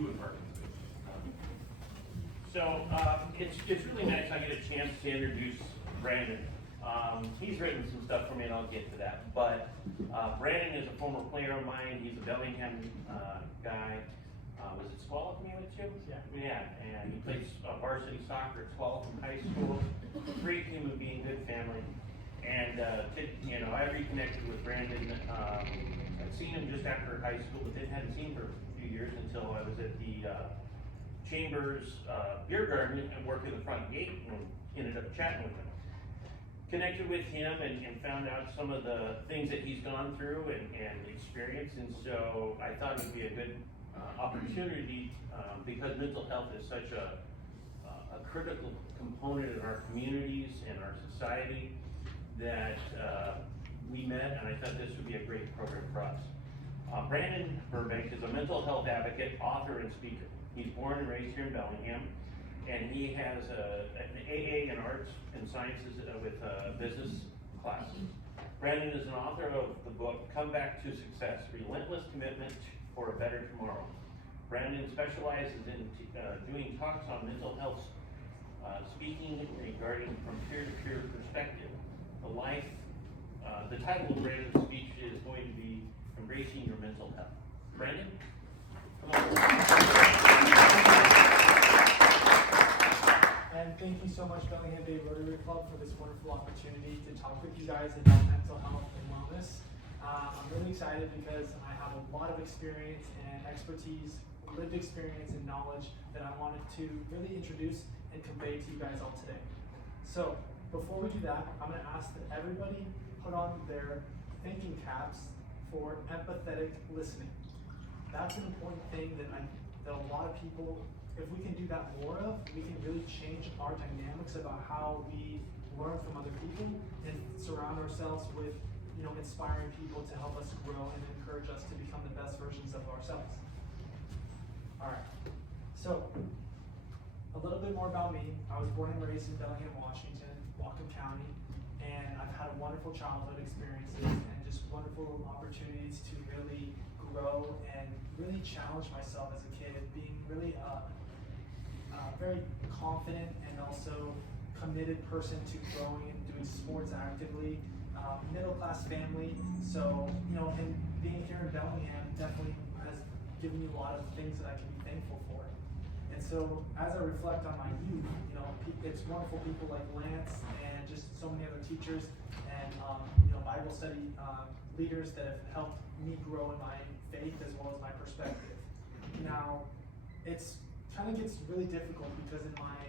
two in parking spaces. So it's really nice I get a chance to introduce Brandon. He's written some stuff for me and I'll get to that. But Brandon is a former player of mine. He's a Bellingham guy. Was it Swallow when you went to? Yeah, and he plays varsity soccer at Swallow from high school. Great human being, good family. And I reconnected with Brandon. I'd seen him just after high school, but then hadn't seen him for a few years until I was at the Chambers beer garden and worked in the front gate and ended up chatting with him. Connected with him and found out some of the things that he's gone through and experienced, and so I thought it would be a good opportunity because mental health is such a critical component in our communities and our society that we met, and I thought this would be a great program for us. Brandon Burbank is a mental health advocate, author, and speaker. He's born and raised here in Bellingham, and he has an AA in arts and sciences with business classes. Brandon is an author of the book, Come Back to Success, Relentless Commitment for a Better Tomorrow. Brandon specializes in doing talks on mental health, speaking regarding from peer-to-peer perspective. The title of Brandon's speech is going to be Embracing Your Mental Health. Brandon, come on. And thank you so much, Bellingham Bay Rotary Club, for this wonderful opportunity to talk with you guys about mental health and wellness. I'm really excited because I have a lot of experience and expertise, lived experience and knowledge that I wanted to really introduce and convey to you guys all today. So before we do that, I'm going to ask that everybody put on their thinking caps for empathetic listening. That's an important thing that a lot of people, if we can do that more of, we can really change our dynamics about how we learn from other people and surround ourselves with, inspiring people to help us grow and encourage us to become the best versions of ourselves. All right, so a little bit more about me. I was born and raised in Bellingham, Washington, Whatcom County, and I've had wonderful childhood experiences and just wonderful opportunities to really grow and really challenge myself as a kid, being really very confident and also committed person to growing and doing sports actively. Middle class family, so and being here in Bellingham definitely has given me a lot of things that I can be thankful for. And so as I reflect on my youth, it's wonderful people like Lance and just so many other teachers and Bible study leaders that have helped me grow in my faith as well as my perspective. Now, it's kind of gets really difficult because in my,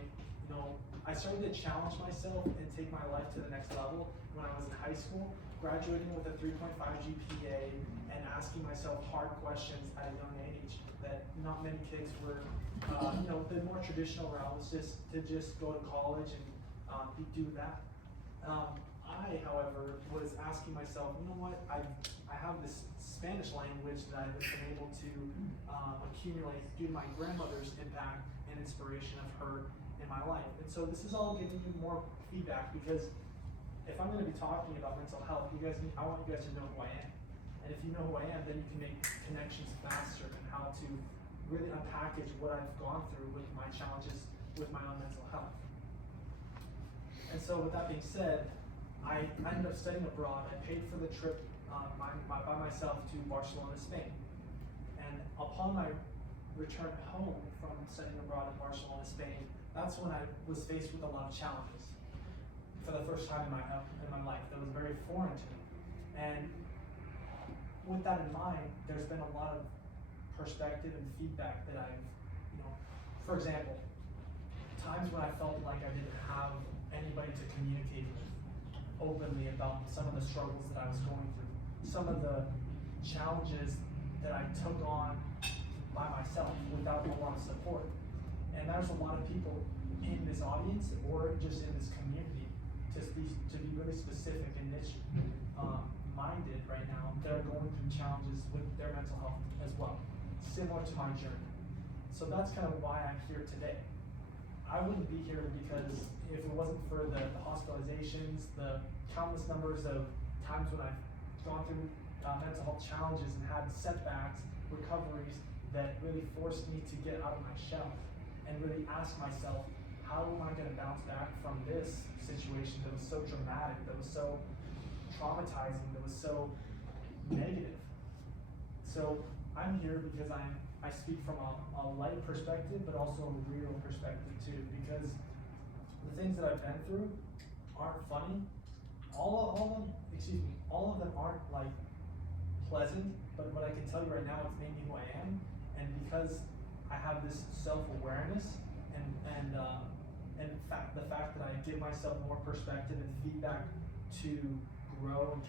I started to challenge myself and take my life to the next level when I was in high school, graduating with a 3.5 GPA and asking myself hard questions at a young age that not many kids were. The more traditional route was just to go to college and do that. I, however, was asking myself, I have this Spanish language that I've been able to accumulate due to my grandmother's impact and inspiration of her in my life. And so this is all giving you more feedback because if I'm going to be talking about mental health, I want you guys to know who I am. And if you know who I am, then you can make connections faster and how to really unpackage what I've gone through with my challenges with my own mental health. And so with that being said, I ended up studying abroad. I paid for the trip by myself to Barcelona, Spain. And upon my return home from studying abroad in Barcelona, Spain, that's when I was faced with a lot of challenges for the first time in my life that was very foreign to me. And with that in mind, there's been a lot of perspective and feedback that I've, for example, times when I felt like I didn't have anybody to communicate with openly about some of the struggles that I was going through, some of the challenges that I took on by myself without a lot of support. And there's a lot of people in this audience or just in this community, to be really specific and niche minded right now, that are going through challenges with their mental health as well, similar to my journey. So that's kind of why I'm here today. I wouldn't be here because if it wasn't for the hospitalizations, the countless numbers of times when I've gone through mental health challenges and had setbacks, recoveries, that really forced me to get out of my shell and really ask myself, how am I gonna bounce back from this situation that was so dramatic, that was so traumatizing, that was so negative? So I'm here because I speak from a light perspective, but also a real perspective too, because the things that I've been through aren't funny. All of them aren't like pleasant, but what I can tell you right now, it's made me who I am, and because I have this self-awareness and the fact that I give myself more perspective and feedback to grow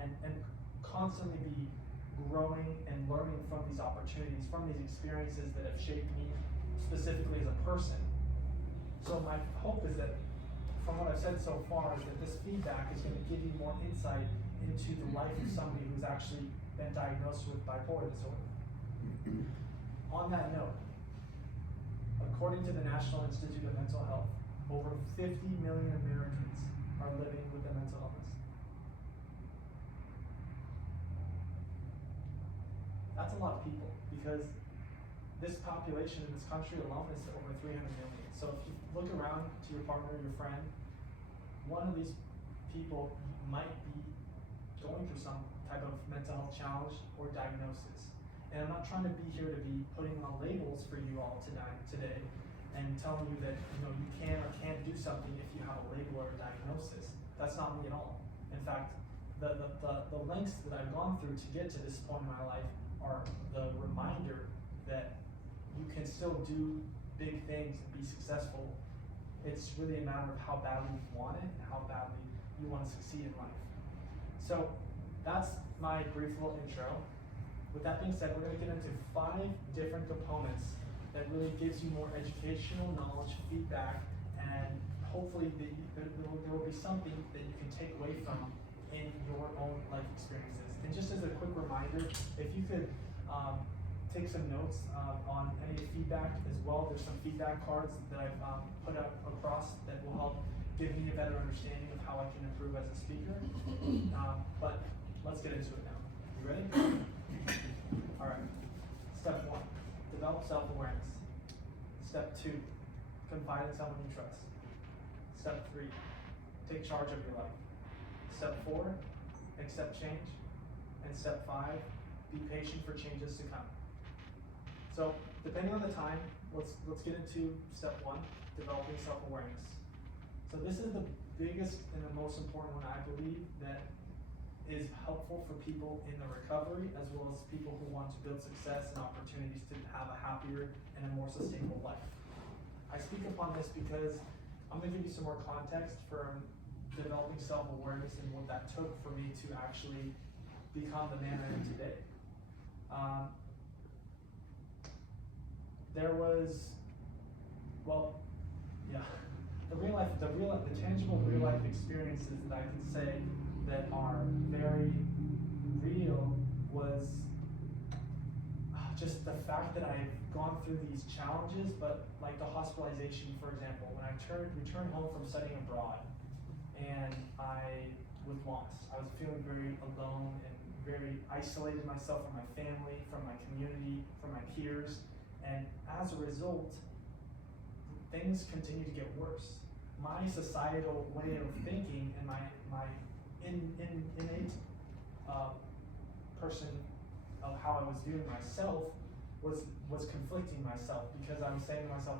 and and constantly be growing and learning from these opportunities, from these experiences that have shaped me specifically as a person. So my hope is that from what I've said so far is that this feedback is going to give you more insight into the life of somebody who's actually been diagnosed with bipolar disorder. On that note, according to the National Institute of Mental Health, over 50 million Americans are living with a mental illness. That's a lot of people, because this population in this country alone is over 300 million. So if you look around to your partner, your friend, one of these people might be going through some type of mental health challenge or diagnosis. And I'm not trying to be here to be putting on labels for you all today and telling you that you can or can't do something if you have a label or a diagnosis. That's not me at all. In fact, the lengths that I've gone through to get to this point in my life are the reminder that you can still do big things and be successful. It's really a matter of how badly you want it and how badly you want to succeed in life. So that's my brief little intro. With that being said, we're going to get into 5 different components that really gives you more educational knowledge, feedback, and hopefully there will be something that you can take away from in your own life experiences. And just as a quick reminder, if you could take some notes on any feedback as well. There's some feedback cards that I've put up across that will help give me a better understanding of how I can improve as a speaker. But let's get into it now. You ready? All right. Step 1, develop self-awareness. Step 2, confide in someone you trust. Step 3, take charge of your life. Step 4, accept change. And step 5, be patient for changes to come. So, depending on the time, let's get into step 1, developing self-awareness. So this is the biggest and the most important one, I believe, that is helpful for people in the recovery as well as people who want to build success and opportunities to have a happier and a more sustainable life. I speak upon this because I'm going to give you some more context for developing self-awareness and what that took for me to actually become the man I am today. There was, the tangible real life experiences that I can say that are very real was just the fact that I've gone through these challenges, but like the hospitalization, for example, when I returned home from studying abroad, and I was lost. I was feeling very alone and very isolated myself from my family, from my community, from my peers, and as a result, things continue to get worse. My societal way of thinking and my innate person of how I was viewing myself was conflicting myself, because I'm saying to myself,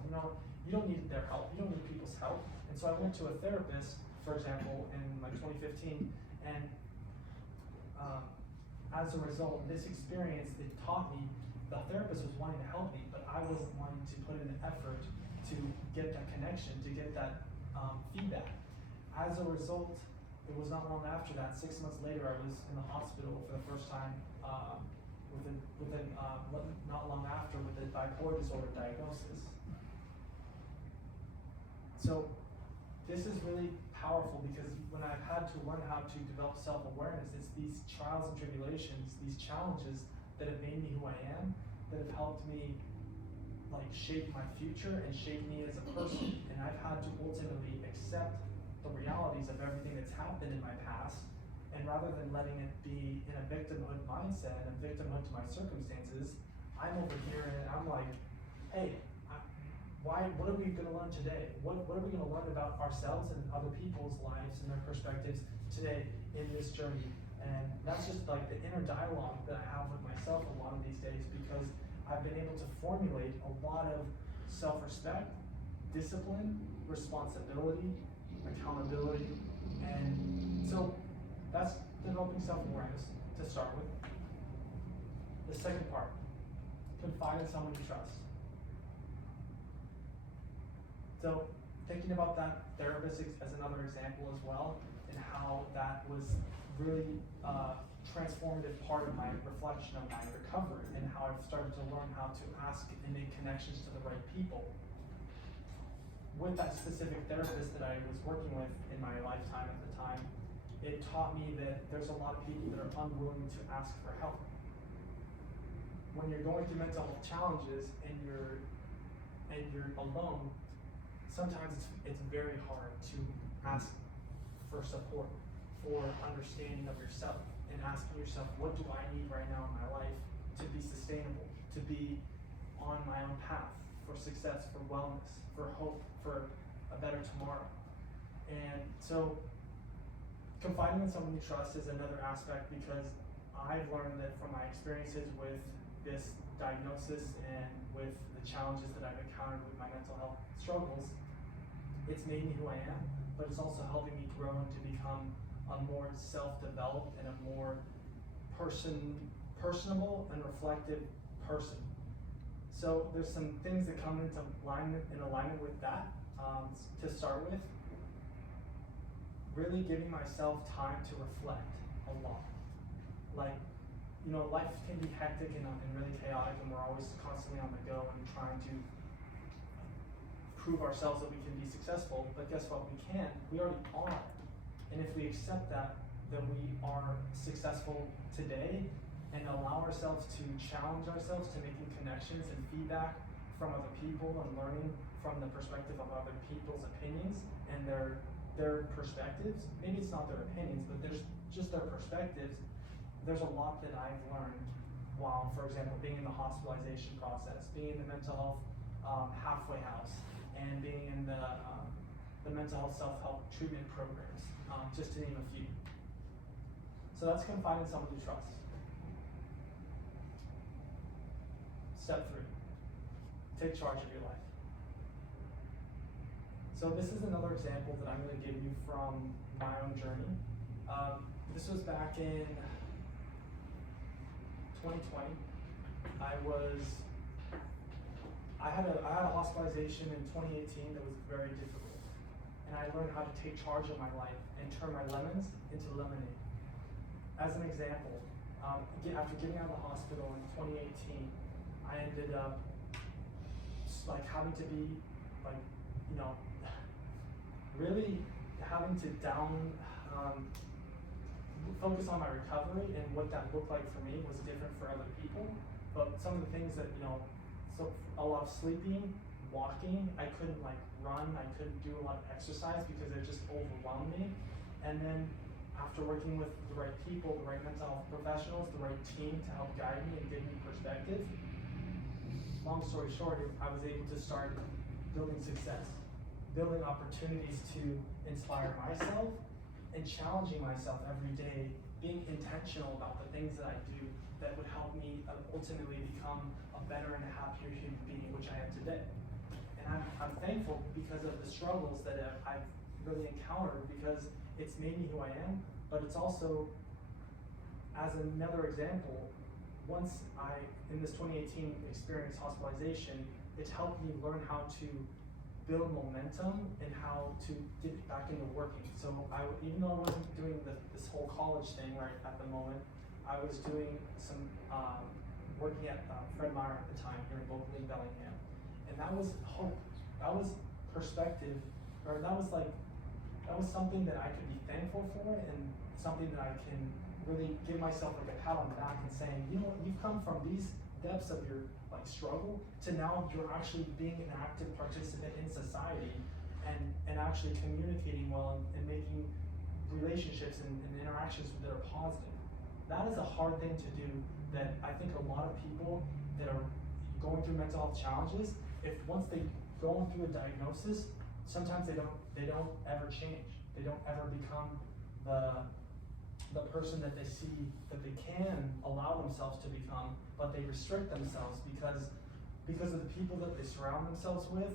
you don't need their help, you don't need people's help. And so I went to a therapist, for example, in like 2015, and as a result, this experience, it taught me, the therapist was wanting to help me, but I wasn't wanting to put in an effort to get that connection, to get that feedback. As a result, it was not long after that, 6 months later, I was in the hospital for the first time, not long after, with a bipolar disorder diagnosis. So this is really powerful, because when I've had to learn how to develop self-awareness, it's these trials and tribulations, these challenges that have made me who I am, that have helped me shape my future and shape me as a person. And I've had to ultimately accept the realities of everything that's happened in my past, and rather than letting it be in a victimhood mindset and a victimhood to my circumstances, I'm over here and I'm like, hey, what are we gonna learn today? What are we gonna learn about ourselves and other people's lives and their perspectives today in this journey? And that's just like the inner dialogue that I have with myself a lot of these days, because I've been able to formulate a lot of self-respect, discipline, responsibility, accountability, and so that's developing self-awareness to start with. The second part, confide in someone you trust. So thinking about that therapist as another example as well, and how that was really transformative part of my reflection of my recovery, and how I've started to learn how to ask and make connections to the right people. With that specific therapist that I was working with in my lifetime at the time, it taught me that there's a lot of people that are unwilling to ask for help. When you're going through mental health challenges and you're alone, sometimes it's very hard to ask for support, for understanding of yourself, and asking yourself, what do I need right now in my life to be sustainable, to be on my own path for success, for wellness, for hope, for a better tomorrow. And so confiding in someone you trust is another aspect, because I've learned that from my experiences with this diagnosis and with the challenges that I've encountered with my mental health struggles, it's made me who I am, but it's also helping me grow and to become a more self-developed and a more personable and reflective person. So there's some things that come into alignment with that. To start with, really giving myself time to reflect a lot. Like, life can be hectic and really chaotic, and we're always constantly on the go and trying to prove ourselves that we can be successful, but guess what, we already are. And if we accept that we are successful today, and allow ourselves to challenge ourselves to making connections and feedback from other people, and learning from the perspective of other people's opinions and their perspectives. Maybe it's not their opinions, but there's just their perspectives. There's a lot that I've learned while, for example, being in the hospitalization process, being in the mental health halfway house, and being in the mental health self-help treatment programs, just to name a few. So that's confide in someone you trust. Step 3, take charge of your life. So this is another example that I'm going to give you from my own journey. This was back in 2020. I had a hospitalization in 2018 that was very difficult, and I learned how to take charge of my life and turn my lemons into lemonade. As an example, after getting out of the hospital in 2018, I ended up having to be really having to focus on my recovery, and what that looked like for me was different for other people. But some of the things that, so a lot of sleeping, walking, I couldn't run, I couldn't do a lot of exercise because it just overwhelmed me. And then after working with the right people, the right mental health professionals, the right team to help guide me and give me perspective, long story short, I was able to start building success, building opportunities to inspire myself, and challenging myself every day, being intentional about the things that I do that would help me ultimately become a better and a happier human being, which I am today. And I'm thankful because of the struggles that I've really encountered, because it's made me who I am, but it's also, as another example, once in this 2018 experience hospitalization, it's helped me learn how to build momentum and how to get back into working. So even though I wasn't doing this whole college thing right at the moment, I was doing some working at Fred Meyer at the time here in Bellingham, and that was hope. That was perspective, or that was something that I could be thankful for, and something that I can really give myself a pat on the back and saying, you've come from these depths of your struggle to now you're actually being an active participant in society, and actually communicating well, and making relationships and interactions that are positive. That is a hard thing to do, that I think a lot of people, that are going through mental health challenges, if once they go through a diagnosis, sometimes they don't ever change. They don't ever become the person that they see that they can allow themselves to become, but they restrict themselves because of the people that they surround themselves with,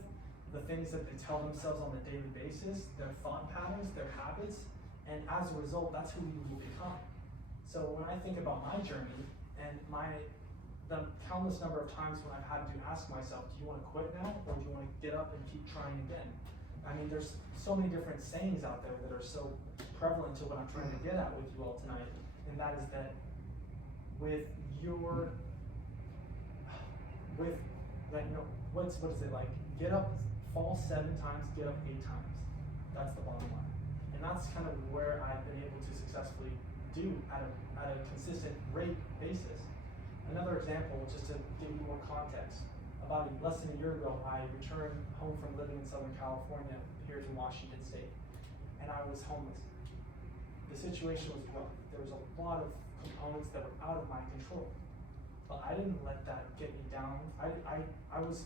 the things that they tell themselves on a daily basis, their thought patterns, their habits, and as a result, that's who we will become. So when I think about my journey and the countless number of times when I've had to ask myself, do you want to quit now, or do you want to get up and keep trying again? I mean, there's so many different sayings out there that are so prevalent to what I'm trying to get at with you all tonight, and that is that what is it like? Get up, fall 7 times, get up 8 times. That's the bottom line, and that's kind of where I've been able to successfully do at a consistent rate basis. Another example, just to give you more context. About less than a year ago, I returned home from living in Southern California, here to Washington State, and I was homeless. The situation was rough. There was a lot of components that were out of my control, but I didn't let that get me down. I was,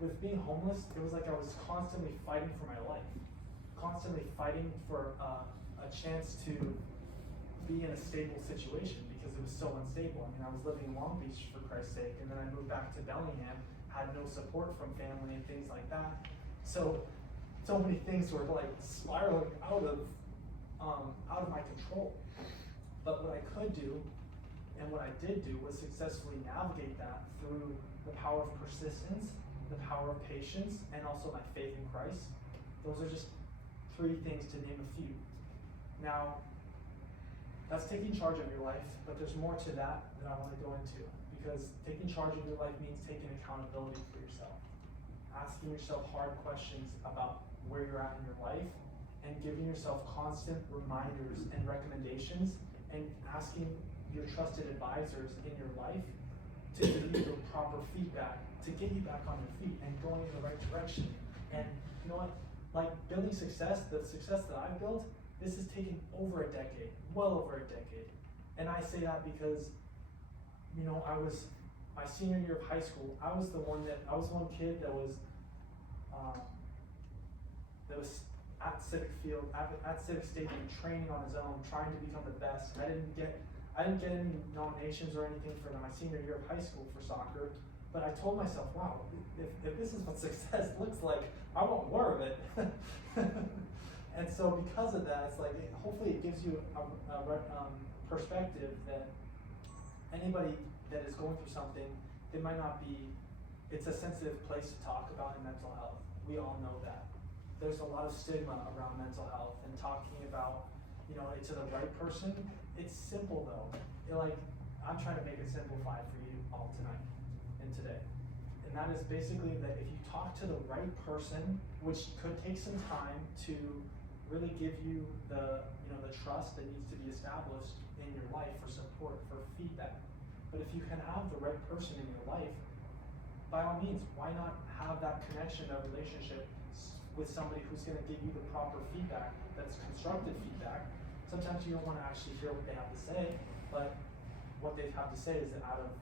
with being homeless, it was like I was constantly fighting for my life, constantly fighting for a chance to be in a stable situation because it was so unstable. I mean, I was living in Long Beach, for Christ's sake, and then I moved back to Bellingham, had no support from family and things like that. So many things were like spiraling out of my control. But what I could do, and what I did do, was successfully navigate that through the power of persistence, the power of patience, and also my faith in Christ. Those are just 3 things to name a few. Now, that's taking charge of your life, but there's more to that I want to go into, because taking charge of your life means taking accountability for yourself, asking yourself hard questions about where you're at in your life, and giving yourself constant reminders and recommendations, and asking your trusted advisors in your life to give you the proper feedback, to get you back on your feet and going in the right direction. And you know what? Like building success, the success that I've built, this has taken over a decade, well over a decade. And I say that because, I was, my senior year of high school, I was one kid that was at Civic Field, at Civic Stadium, training on his own, trying to become the best. And I didn't get any nominations or anything for my senior year of high school for soccer, but I told myself, wow, if this is what success looks like, I want more of it. And so because of that, it's like, hopefully it gives you a perspective that anybody that is going through something, it's a sensitive place to talk about in mental health. We all know that. There's a lot of stigma around mental health, and talking about, it to the right person. It's simple though. I'm trying to make it simplified for you all tonight and today. And that is basically that if you talk to the right person, which could take some time to really give you the trust that needs to be established in your life for support, for feedback. But if you can have the right person in your life, by all means, why not have that connection, that relationship with somebody who's going to give you the proper feedback, that's constructive feedback. Sometimes you don't want to actually hear what they have to say, but what they have to say is out of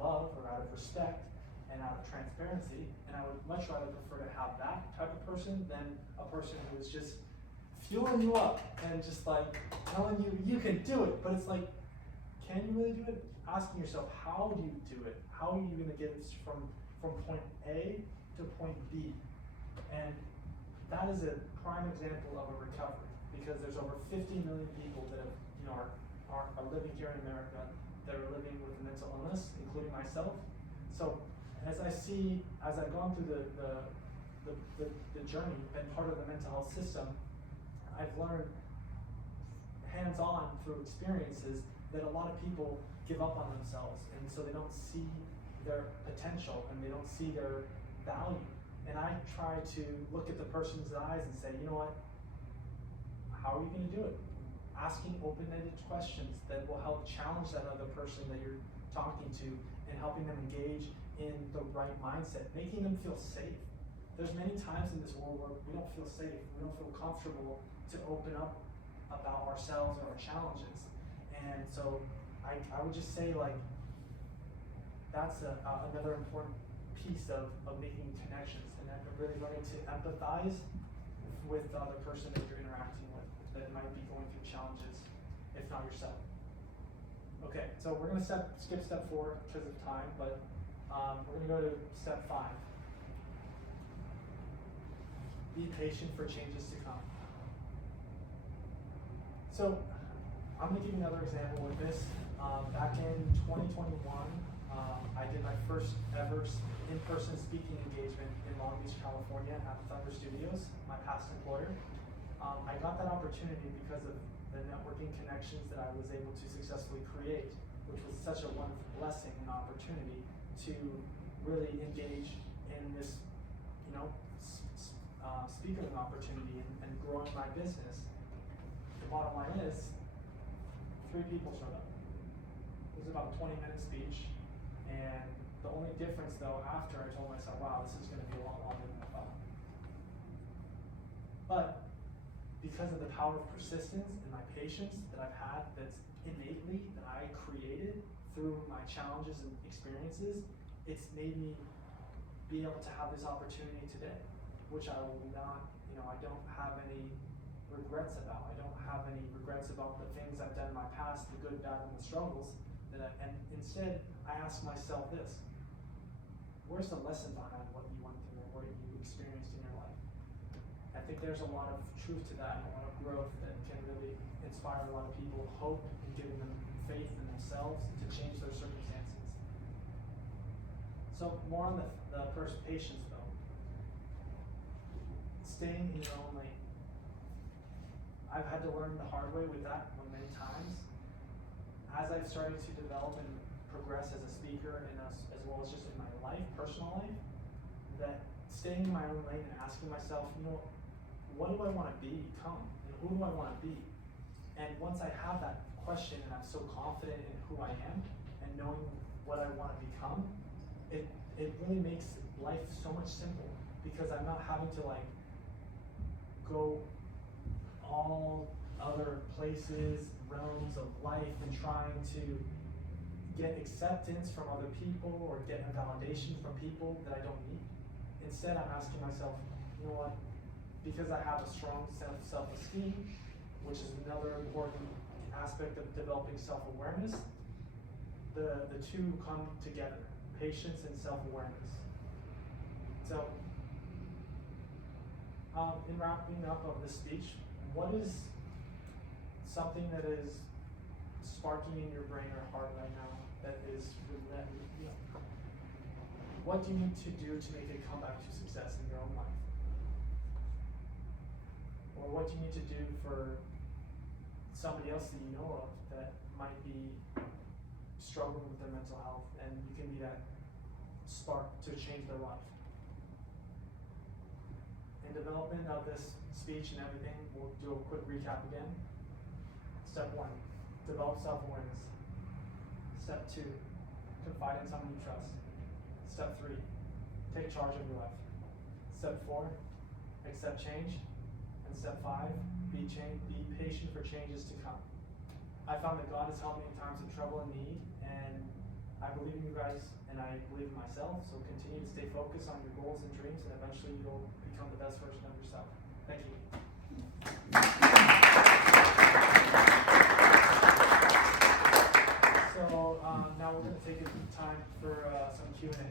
love or out of respect and out of transparency. And I would much rather prefer to have that type of person than a person who is just fueling you up and just like telling you can do it. But it's like, can you really do it? Asking yourself, how do you do it? How are you going to get it from point A to point B? And that is a prime example of a recovery, because there's over 50 million people that are living here in America that are living with a mental illness, including myself. So as I've gone through the journey, been part of the mental health system, I've learned hands-on through experiences that a lot of people give up on themselves, and so they don't see their potential and they don't see their value. And I try to look at the person's eyes and say, you know what, how are you going to do it? Asking open-ended questions that will help challenge that other person that you're talking to, and helping them engage in the right mindset, making them feel safe. There's many times in this world where we don't feel safe, we don't feel comfortable to open up about ourselves or our challenges. And so I would just say, like, that's another important piece of making connections and then really learning to empathize with the other person that you're interacting with that might be going through challenges, if not yourself. Okay, so we're gonna skip step 4 because of time, but we're gonna go to step 5. Be patient for changes to come. So, I'm gonna give you another example with this. Back in 2021, I did my first ever in-person speaking engagement in Long Beach, California at Thunder Studios, my past employer. I got that opportunity because of the networking connections that I was able to successfully create, which was such a wonderful blessing and opportunity to really engage in this, speaking opportunity and growing my business. The bottom line is, 3 people showed up. It was about a 20-minute speech, and the only difference though, after I told myself, wow, this is gonna be a lot longer than I thought. But because of the power of persistence and my patience that I've had, that's innately, that I created through my challenges and experiences, it's made me be able to have this opportunity today, which I will not, I don't have any regrets about. I don't have any regrets about the things I've done in my past, the good, bad, and the struggles. And instead, I ask myself this: where's the lesson behind what you went through and what you experienced in your life? I think there's a lot of truth to that and a lot of growth that can really inspire a lot of people, hope, and giving them faith in themselves to change their circumstances. So more on the first, patience though. Staying in your own lane. I've had to learn the hard way with that many times. As I've started to develop and progress as a speaker and as well as just in my life, personal life, that staying in my own lane and asking myself, what do I want to become? And who do I want to be? And once I have that question and I'm so confident in who I am and knowing what I want to become, it really makes life so much simpler because I'm not having to go all other places, realms of life and trying to get acceptance from other people or get a validation from people that I don't need. Instead, I'm asking myself, you know what, because I have a strong sense of self-esteem, which is another important aspect of developing self-awareness, the two come together, patience and self-awareness. So, in wrapping up of this speech, what is something that is sparking in your brain or heart right now that is what do you need to do to make a comeback to success in your own life? Or what do you need to do for somebody else that you know of that might be struggling with their mental health and you can be that spark to change their life? In development of this speech and everything, we'll do a quick recap again. Step 1, develop self-awareness. Step 2, confide in someone you trust. Step 3, take charge of your life. Step 4, accept change. And step 5, be patient for changes to come. I found that God has helped me in times of trouble and need, and I believe in you guys, and I believe in myself, so continue to stay focused on your goals and dreams, and eventually you'll become the best version of yourself. Thank you. So now we're going to take time for some Q&A.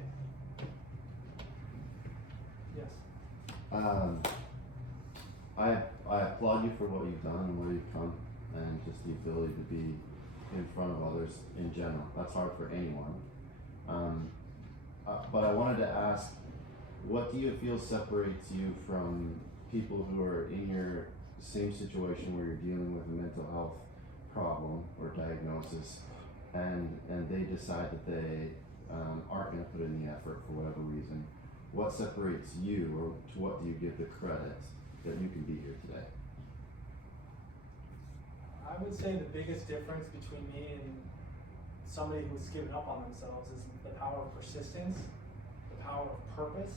Yes? I applaud you for what you've done and where you've come, and just the ability to be in front of others in general. That's hard for anyone. But I wanted to ask, what do you feel separates you from people who are in your same situation where you're dealing with a mental health problem or diagnosis, and they decide that they aren't going to put in the effort for whatever reason? What separates you, or to what do you give the credit that you can be here today? I would say the biggest difference between me and somebody who's given up on themselves is the power of persistence, the power of purpose.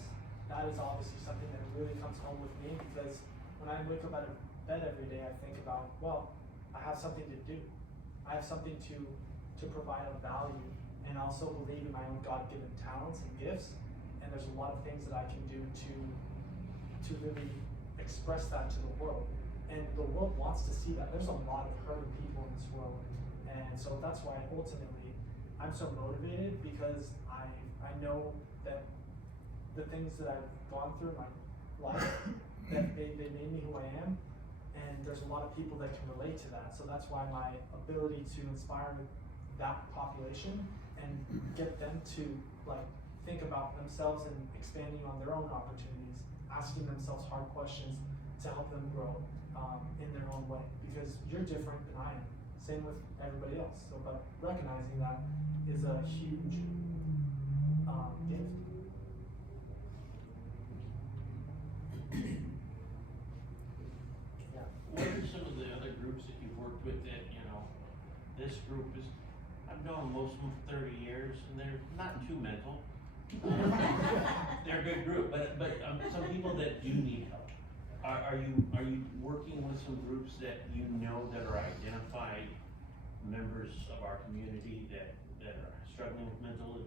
That is obviously something that really comes home with me, because when I wake up out of bed every day, I think about, well, I have something to do. I have something to provide of value and also believe in my own God-given talents and gifts. And there's a lot of things that I can do to really express that to the world. And the world wants to see that. There's a lot of hurting people in this world. And so that's why ultimately I'm so motivated, because I know that the things that I've gone through in my life, that they made me who I am. And there's a lot of people that can relate to that. So that's why my ability to inspire that population and get them to like think about themselves and expanding on their own opportunities, asking themselves hard questions to help them grow in their own way, because you're different than I am. Same with everybody else. So, but recognizing that is a huge gift. Yeah. What are some of the other groups that you've worked with that, this group is, I've known most of them for 30 years, and they're not too mental. They're a good group, but some people that do need help. Are you working with some groups that that are identified members of our community that are struggling with mental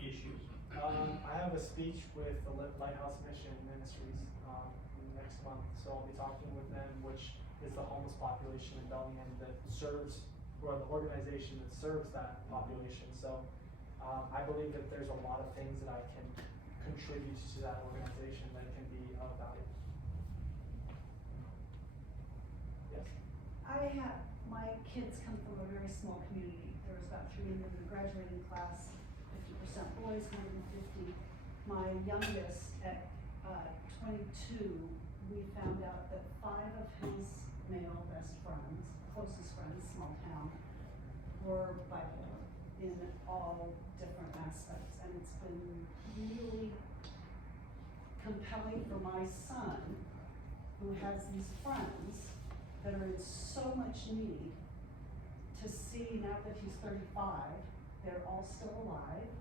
issues? I have a speech with the Lighthouse Mission Ministries next month, so I'll be talking with them, which is the homeless population in Bellingham that serves, or the organization that serves that population. So I believe that there's a lot of things that I can contribute to that organization that can be of value. Yes? My kids come from a very small community. There was about 300 in the graduating class, 50% boys, 150. My youngest, at 22, we found out that 5 of his male best friends, closest friends, small town, were bipolar in all different aspects. And it's been really compelling for my son, who has these friends that are in so much need, to see now that he's 35, they're all still alive,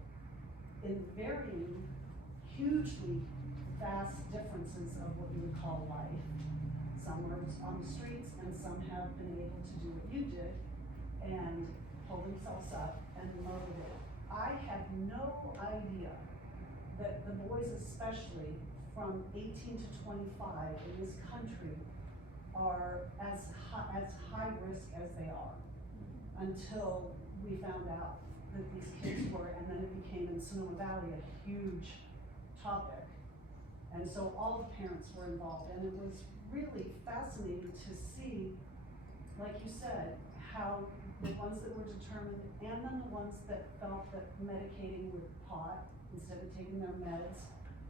in varying, hugely vast differences of what you would call life. Some are on the streets, and some have been able to do what you did and pull themselves up and motivate. I had no idea that the boys, especially from 18 to 25 in this country, are as high risk as they are, until we found out that these kids were, and then it became in Sonoma Valley a huge topic. And so all the parents were involved, and it was really fascinating to see, like you said, how the ones that were determined, and then the ones that felt that medicating with pot instead of taking their meds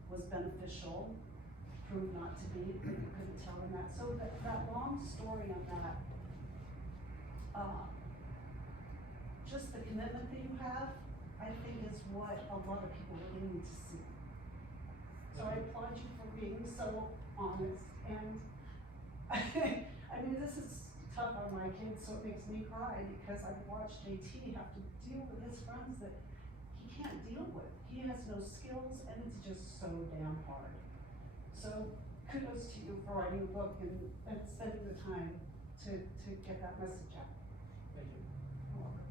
was beneficial, proved not to be, but you couldn't tell them that. So that long story on that, just the commitment that you have, I think is what a lot of people really need to see. So I applaud you for being so honest, and I mean, this is tough on my kids, so it makes me cry, because I've watched JT have to deal with his friends that he can't deal with. He has no skills, and it's just so damn hard. So kudos to you for writing a book and spending the time to get that message out. Thank you. You're welcome.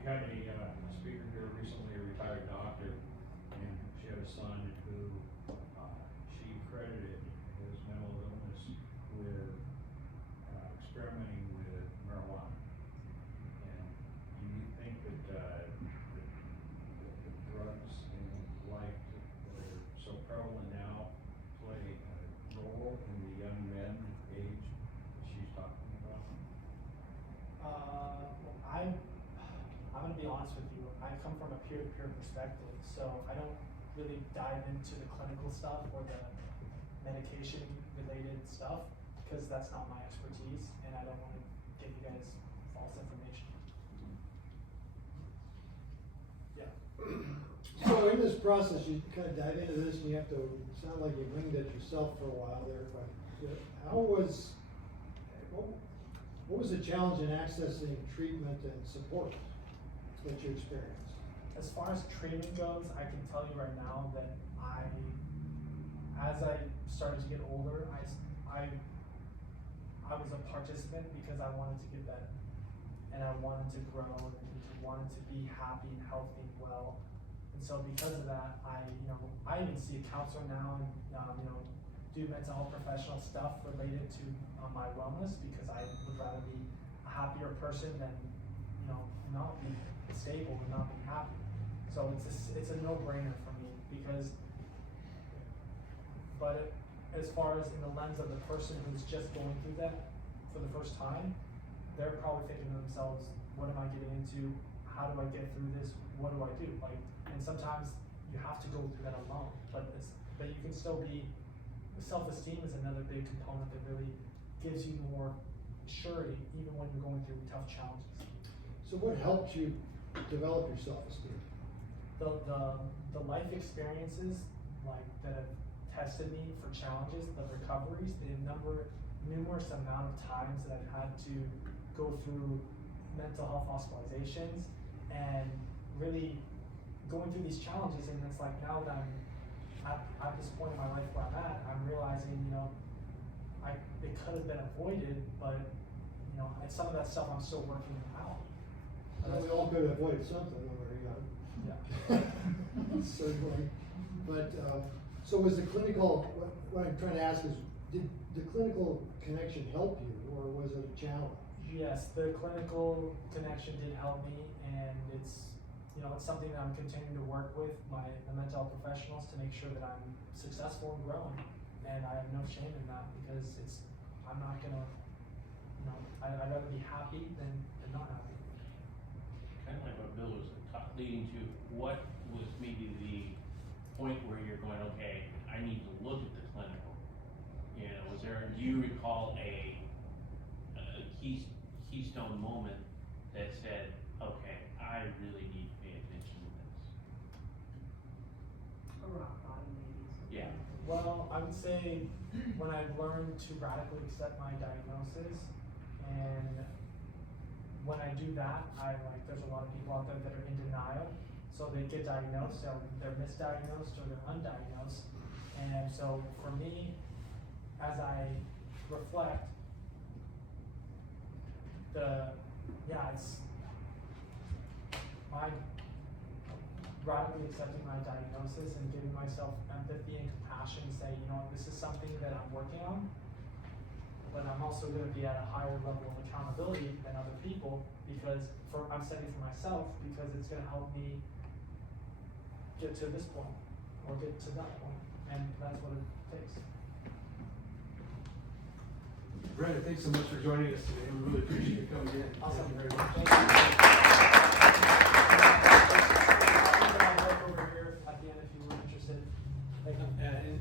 We had a speaker here recently, a retired doctor, and she had a son who she credited his mental illness with experimenting with marijuana. And do you think that the drugs in life that are so prevalent now play a role in the young men age that she's talking about? I'm gonna be honest with you. I come from a peer-to-peer perspective, so I don't really dive into the clinical stuff or the medication-related stuff, because that's not my expertise, and I don't want to give you guys false information. Yeah. So in this process, you kind of dive into this, and you have to, it sounded like you winged it yourself for a while there, but what was the challenge in accessing treatment and support that you experienced? As far as treatment goes, I can tell you right now that as I started to get older, I was a participant because I wanted to get better. and I wanted to grow and wanted to be happy and healthy and well. And so because of that, I even see a counselor now and, do mental health professional stuff related to my wellness, because I would rather be a happier person than, not be stable and not be happy. So it's a no-brainer for me but as far as in the lens of the person who's just going through that for the first time, they're probably thinking to themselves, what am I getting into? How do I get through this? What do I do? And sometimes you have to go through that alone, but you can still be, self-esteem is another big component that really gives you more surety even when you're going through tough challenges. So what helped you develop your self-esteem? The life experiences that have tested me for challenges, the recoveries, the numerous amount of times that I've had to go through mental health hospitalizations and really going through these challenges. And it's like, now that I'm at this point in my life where I'm at, I'm realizing, it could have been avoided, but some of that stuff I'm still working out. Well, we all could have avoided something when we were young. Yeah. Certainly. But, so was the clinical, what I'm trying to ask is, did the clinical connection help you, or was it a challenge? Yes, the clinical connection did help me, and it's something that I'm continuing to work with the mental health professionals to make sure that I'm successful and growing. And I have no shame in that, because I'm not gonna, I'd rather be happy than not happy. Kind of like what Bill was leading to, what was maybe the point where you're going, okay, I need to look at the clinical? Do you recall a keystone moment that said, okay, I really need to pay attention to this? A rock bottom maybe. Yeah. Well, I would say when I learned to radically accept my diagnosis, and when I do that, there's a lot of people out there that are in denial. So they get diagnosed, they're misdiagnosed, or they're undiagnosed. And so for me, as I reflect, it's my radically accepting my diagnosis and giving myself empathy and compassion to say, this is something that I'm working on, but I'm also going to be at a higher level of accountability than other people, because I'm setting for myself, because it's going to help me get to this point or get to that point, and that's what it takes. Brandon, thanks so much for joining us today. We really appreciate you coming in. Awesome. Thank you very much. Thank you. I'll work over here at the end if you were interested. Thank you.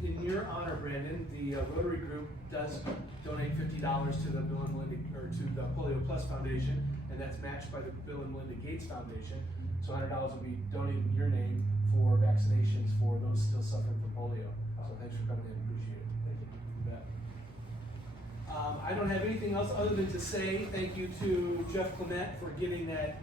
In your honor, Brandon, the Rotary Group does donate $50 to the Bill and Melinda, or to the Polio Plus Foundation, and that's matched by the Bill and Melinda Gates Foundation. So $100 will be donated in your name for vaccinations for those still suffering from polio. So thanks for coming in. Appreciate it. Thank you. You bet. I don't have anything else other than to say thank you to Jeff Clement for getting that